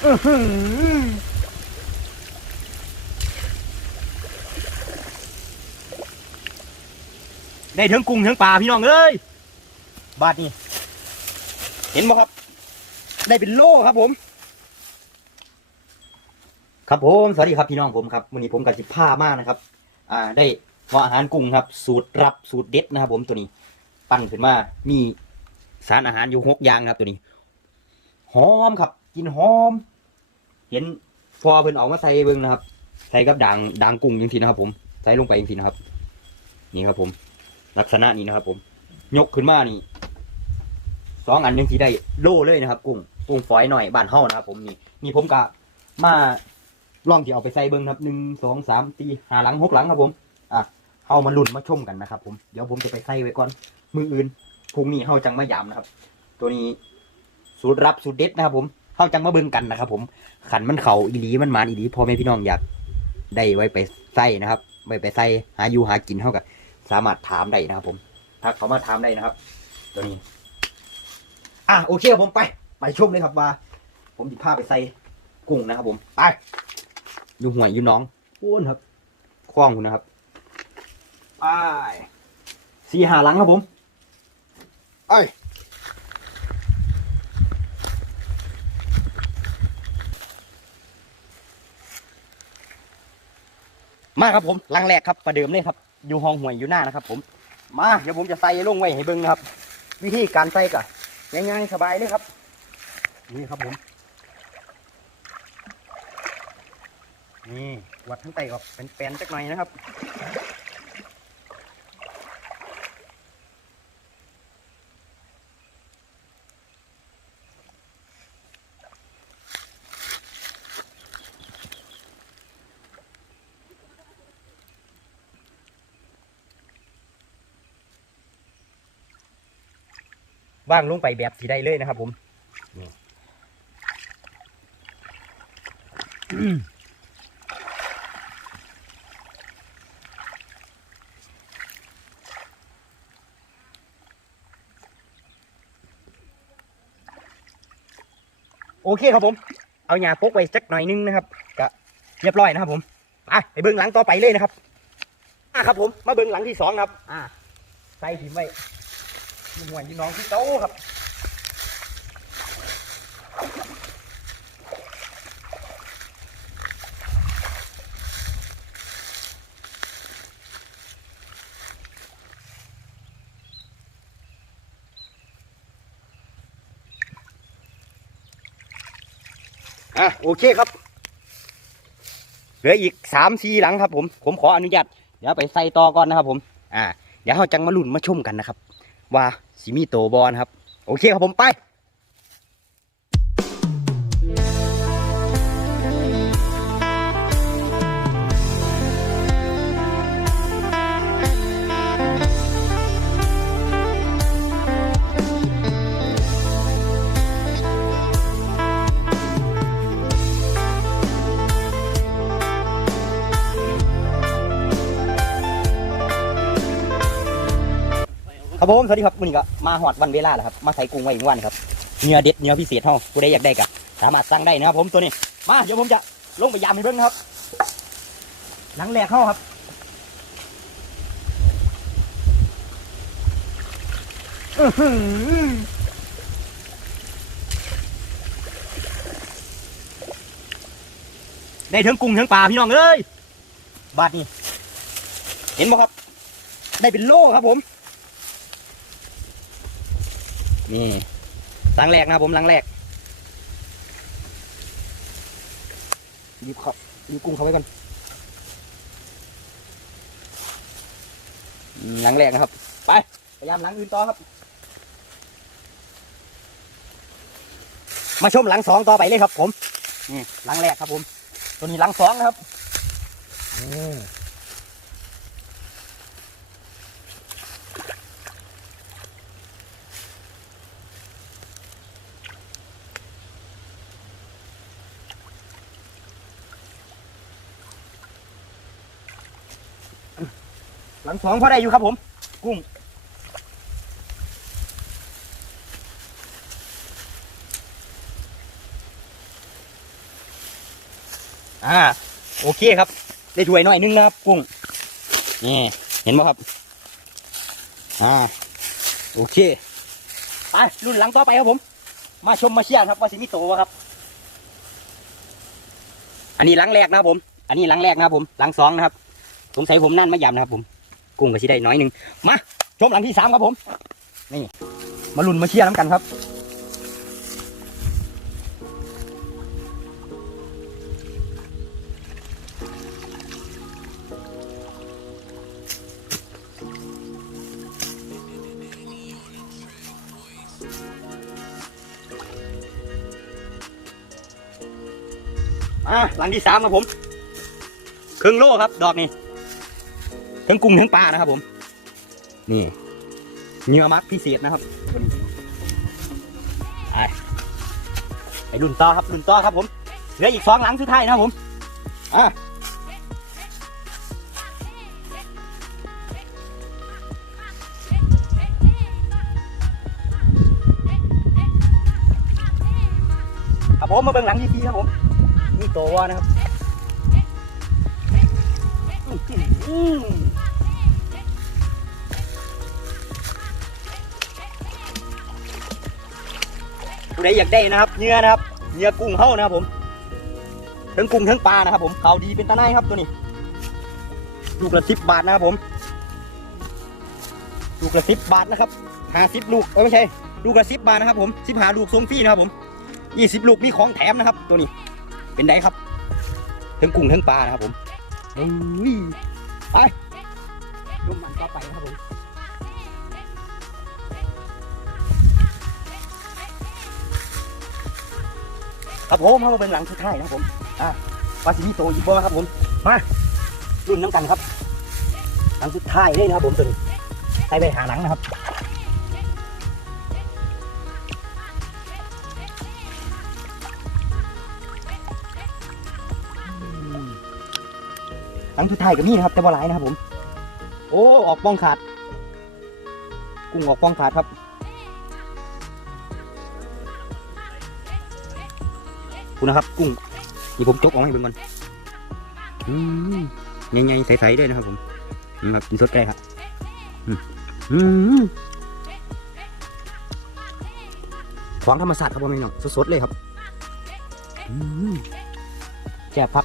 ได้ทั้งกุ้งทั้งปลาพี่น้องเอ้ยบาทนี่เห็นบ่ครับ ได้เป็นโลครับผม ครับผมสวัสดีครับพี่น้องผมครับวันนี้ผมกับสิผ้ามากนะครับ อ่า ได้หัวอาหารกุ้งครับ สูตรรับสูตรเด็ดนะครับ ผมตัวนี้ ปั้นขึ้นมา มีสารอาหารอยู่หกอย่างครับตัวนี้ หอมครับ กินหอม เห็นพอเพิ่นเอามาใส่เบิ่งนะครับ ใส่กับด่างด่างกุ้งอย่างทีนะครับ ผม ใส่ลงไปอย่างทีนะครับ นี่ครับ ผม ลักษณะนี้นะครับ ผม ยกขึ้นมานี่สองอันยังทีได้โล่เลยนะครับ กุ้งกุ้งฝอยหน่อยบานเฮานะครับ ผมนี่นี่ผมกะมาลองที่เอาไปใส่เบิ่งครับหนึ่งสองสามสี่ห้าหลังหกหลังครับผม อะเฮามาลุ้นมาชมกันนะครับ ผมเดี๋ยวผมจะไปใส่ไว้ก่อนมืออื่นพรุ่งนี้เฮาจังมายามนะครับ ตัวนี้สูตรรับสูตรเด็ดนะครับ ผม เฮาจังมาเบิ่งกันนะครับ ผมขันมันเข่าอีหลีมันมานอีหลีพ่อแม่พี่น้องอยากได้ไว้ไปใส่นะครับไว้ไปใส่หาอยู่หากินเท่ากับสามารถถามได้นะครับ ผมทักเขามาถามได้นะครับ ตัวนี้ อะโอเคผมไปไปชมเลยครับว่า ผมจะพาไปใส่กุ้งนะครับ ผมไปอยู่ห่วยอยู่น้องอ้วนครับคล้องคุณนะครับไปสี่หาหลังครับผมไป มาครับผมลังแรกครับประเดิมเลยครับ อยู่ห้องห่วยอยู่หน้านะครับ ผม มาเดี๋ยวผมจะใส่ลงไว้ให้เบิ้งนะครับ วิธีการใส่ก็ง่ายๆสบายเลยครับ นี่ครับผมนี่วัดทั้งไตออกเป็นแปนจักหน่อยนะครับ ว่างลงไปแบบสีได้เลยนะครับ ผมโอเคครับผม เอาหญ้าปกไว้จักหน่อยนึงนะครับก็เรียบร้อยนะครับผมไปไปเบิ้งหลังต่อไปเลยนะครับอะครับผม มาเบิ้งหลังที่สองครับ อ่าใส่ถิ่มไว้มี หวยพี่น้องที่โตครับอะโอเคครับ เหลืออีกสามสี่หลังครับผม ผมขออนุญาต เดี๋ยวไปใส่ต่อก่อนนะครับผม อ่า เดี๋ยวเราจังมาลุ้นมาชมกันนะครับ ว่าสิมีโตบอลครับ โอเคครับผมไป ผมสวัสดีครับวันนี้ก็มาหอดวันเวลาแล้วครับมาใส่กุ้งไว้อีกวันครับเนื้อเด็ดเนื้อพิเศษเท่าผู้ใดอยากได้ก็สามารถสั่งได้นะครับผมตัวนี้มาเดี๋ยวผมจะลงไปยามให้เบิ่งนะครับ หลังแรกเข้าครับได้ทั้งกุ้งทั้งปลาพี่น้องเอ้ยบาทนี่เห็นบ่ครับ ได้เป็นโลครับผม นี่หลังแรกนะครับผมหลังแรกหยิบครับหยิบกุ้งเข้าไว้ก่อนหลังแรกนะครับ ไปพยายามหลังอื่นต่อครับ มาชมหลังสองต่อไปเลยครับ ผมนี่หลังแรกครับผม ตัวนี้หลังสองนะครับอืม หลังสองพอได้อยู่ครับผม กุ้ง อ่า โอเคครับ ได้ถ้วยหน่อยนึงนะครับ กุ้ง นี่ เห็นไหมครับ อ่า โอเค ไปรุ่นหลังต่อไปครับผม มาชมมาเชียร์ครับว่าสิมิโตะครับ อันนี้หลังแรกนะครับผม อันนี้หลังแรกนะครับผม หลังสองนะครับ สงสัยผมนั่นไม่ยำนะครับผม กุ้งก็สิได้น้อยหนึ่งมาชมหลังที่สามครับผมนี่มาลุนมาเชียร์น้ำกันครับอะหลังที่สามครับผม ครึ่งโลครับ ดอกนี้ ทั้งกุ้งทั้งปลานะครับ ผม นี่เนื้อมักพิเศษนะครับตัวนี้ไปไปรุ่นต่อครับรุ่นต่อครับ ผมเหลืออีกสองหลังสุดท้ายนะครับผมอะครับผมมาเบิ่งหลังที่สี่ครับผมนี่โตวนะครับ ผู้ใดอยากได้นะครับเนื้อนะครับเนื้อกุ้งเฮ้านะครับผมทั้งกุ้งทั้งปลานะครับผมเขาดีเป็นตะไนครับตัวนี้ลูกละสิบบาทนะครับผมลูกละสิบบาทนะครับหาสิบลูกไม่ใช่ลูกละสิบบาทนะครับผมสิบหาลูกทรงฟรีนะครับผมยี่สิบลูกมีของแถมนะครับ ตัวนี้ เป็นไดครับทั้งกุ้งทั้งปลานะครับผมเฮ้ยไปลงมันต่อไปนะครับผม ครับผมเข้ามาเป็นหลังสุดท้ายนะครับผมอะปลาซิมิโตอีกบ่ครับผมมารุ่นน้ำกันครับ หลังสุดท้ายเลยนะครับผมตัวนี้ใส่ไปหาหนังนะครับหลังสุดท้ายก็มีนะครับแต่ว่าหลายนะครับผม โอ้ ออกป้องขาด กุ้งออกป้องขาดครับ คุณนะครับ กุ้งนี่ผมจกออกให้เบิ่งก่อนอืมใหญ่ๆใสๆด้วยนะครับผมนะครับกินสดไก่ครับอืมอืมของธรรมศาสตร์ครับผมพี่น้องสดๆเลยครับอืมแจ่บครับ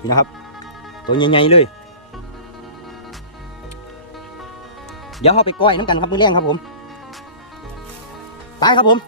นี่นะครับ ตัวใหญ่ๆเลย เดี๋ยวเราไปก้อยน้ำกันครับมือแรงครับผม ไปครับผม